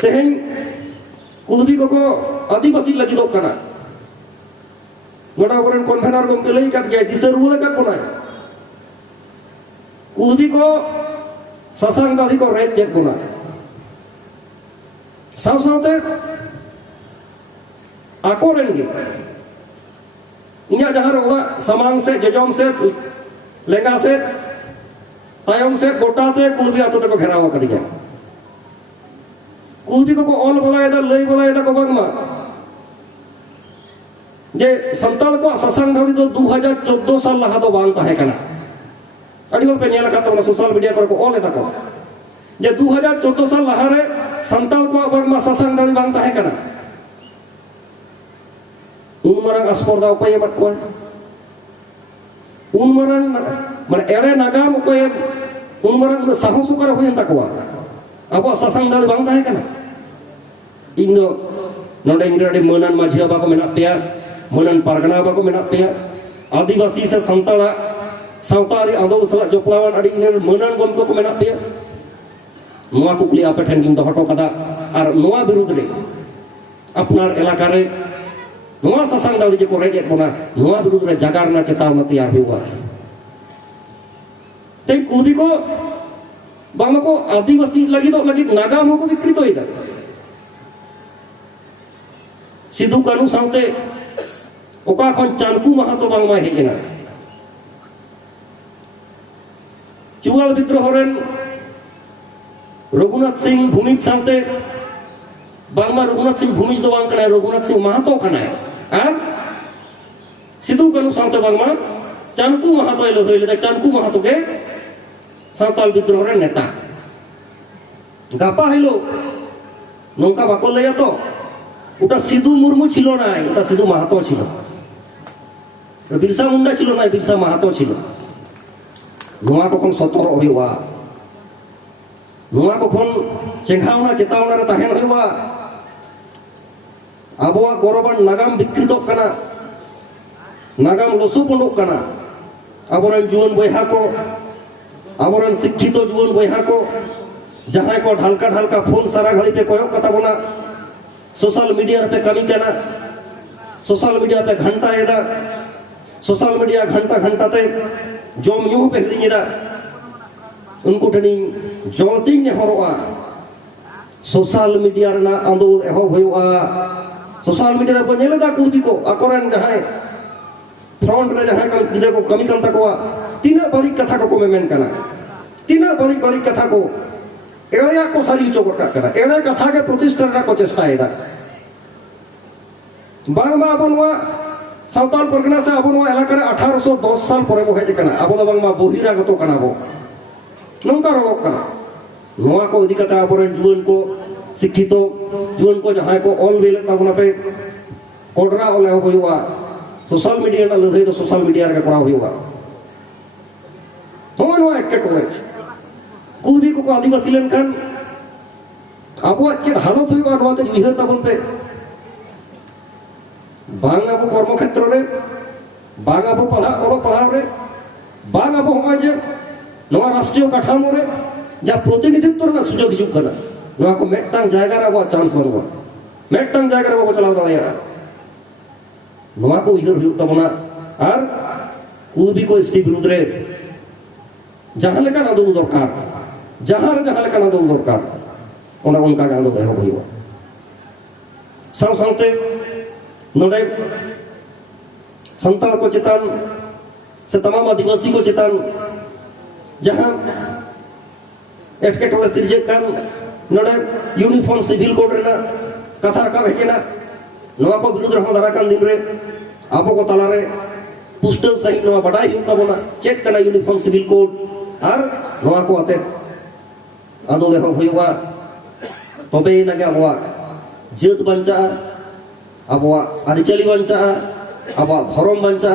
तेहें कुलबी को आदिवासी लगी दो कना गोटा बरन कन्वेनर गमके लई काट गया दिशा रुआ का बनाए कुलबी को सासांग दादी को रेट जेट बना साव सावते आको रेंगे इन्या जहां रोगा समांग से जजोंग से लेंगा से तायम से गोटाते कुलबी आतो तक घेराव कर दिया कुलबी को ऑल बोलाए दा लई बोलाए दा को बांगमा जे संताल को सासांग दादी तो 2014 साल लहा तो बांग ताहे कना अड़ी होल पे नेला का सोशल मीडिया को ऑल एदा को जे 2014 साल लहा रे संताल को बांगमा सासांग दादी बांग ताहे कना उन मरंग अस्पर्धा उपाय मत को उन मरंग माने एरे नागाम उपाय उन मरंग साहस कर हुयन तकवा अब सासांग दादी बांग ताहे कना इन दो नोडे इंग्रेडी मनन माझिया बाको मेना पेया मनन पारगना बाको मेना पेया आदिवासी से संताला सावतारी आंदोलन सला जोपलावान अड़ी इन मनन गमको को मेना पेया नोआ कुकली आपे ठेन किन दोहटो कदा आर नोआ विरुद्ध रे अपनार इलाका रे नोआ सासांग दादी जे को रेजेट बोना नोआ विरुद्ध रे जागारना चेतावना तैयार हुआ ते कुलबी को बांग को आदिवासी लगी तो लगी नागाम को विकृत होइदा सिद्धू कानू सावते ओका खन चानकू महातो बांग मा हेजना चुवाल विद्रोह रेन रघुनाथ सिंह भूमिज सावते बांगमा रघुनाथ सिंह भूमिज दो बांग कना रघुनाथ सिंह महातो कना आर सिद्धू कानू सावते बांगमा चानकू महातो एलो होइले चानकू महातो के सावताल विद्रोह रेन नेता गापा हेलो नोंका बाको लया तो उटा सिद्धू मुर्मू छिलो नाई उटा सिद्धू महातो छिलो बिरसा मुंडा छिलो नाई बिरसा महातो छिलो नोआ को खन सतरो होइवा नोआ को खन चेंघावना चेतावना रे ताहेन होइवा आबोआ गौरवान नागाम विकृत कना नागाम लसु पड़ोक कना आबोरन जुवन बयहा को आबोरन शिक्षित जुवन बयहा को जहां को ढालका ढालका फोन सारा घड़ी पे कोयो कथा बोला सोशल मीडिया पे कमी करना सोशल मीडिया पे घंटा एदा सोशल मीडिया घंटा घंटा ते जोम यूं पे हिदिरा उनको टनी जोतिंग ने हरोआ सोशल मीडिया रना आंदो एहो होयोआ सोशल मीडिया पे नेलदा कुलबी को अकोरन जहां फ्रंट रे जहां का गिदर को कमी करता को तीना बड़ी कथा को मेन करना तीना बड़ी बड़ी कथा को एड़या को सारी चोकट करना एड़े कथा के प्रतिष्ठा को चेष्टा एदा बांगमा अबनवा सावताल परगना से अबनवा इलाका रे 1810 साल परे को हेज कना अबो बांगमा बहिरागत कना बो नंका रोक कना नोआ को इदिकता अबरन जुवन को शिक्षित जुवन को जहां को ऑल वेल ताबना पे कोडरा ओले होयुआ सोशल मीडिया ना लधई तो सोशल मीडिया रे करा होयुआ हो नो एक टोले कुलबी को आदिवासी लेन खान अब चेक हालत हुई बात बात विहर ताबन पे बांग अब कर्म क्षेत्र रे बांग अब पढ़ा रे बांग अब हमारे जे नवा राष्ट्रीय काठामो रे जा प्रतिनिधित्व ना सुजोग हिजुग कना नवा को मेटटांग जायगा रे अब चांस बनवा मेटटांग जायगा रे अब चलाव दाया नवा को विहर हुई ताबना आर कुलबी को स्टी विरुद्ध रे जहां लेका ना दो दरकार जहां लेका ना दो दरकार ओना उनका गांदो दे होइबो साव सावते नोडे संताल को चेतान से तमाम आदिवासी को चेतान जहां एटकेटोले सिरजे कान नोडे यूनिफॉर्म सिविल कोड रेना कथा रखा हेकेना नवा को विरुद्ध रहा दारा कान दिन रे आबो को ताला रे पुस्टल सही नवा बडाई हुता बोना चेक कना यूनिफॉर्म सिविल कोड आर नवा को आते आदो देखो होइबा तबे नागे आबोआ जेत बंचा आबोआ आरिचाली बंचा आबोआ धर्म बंचा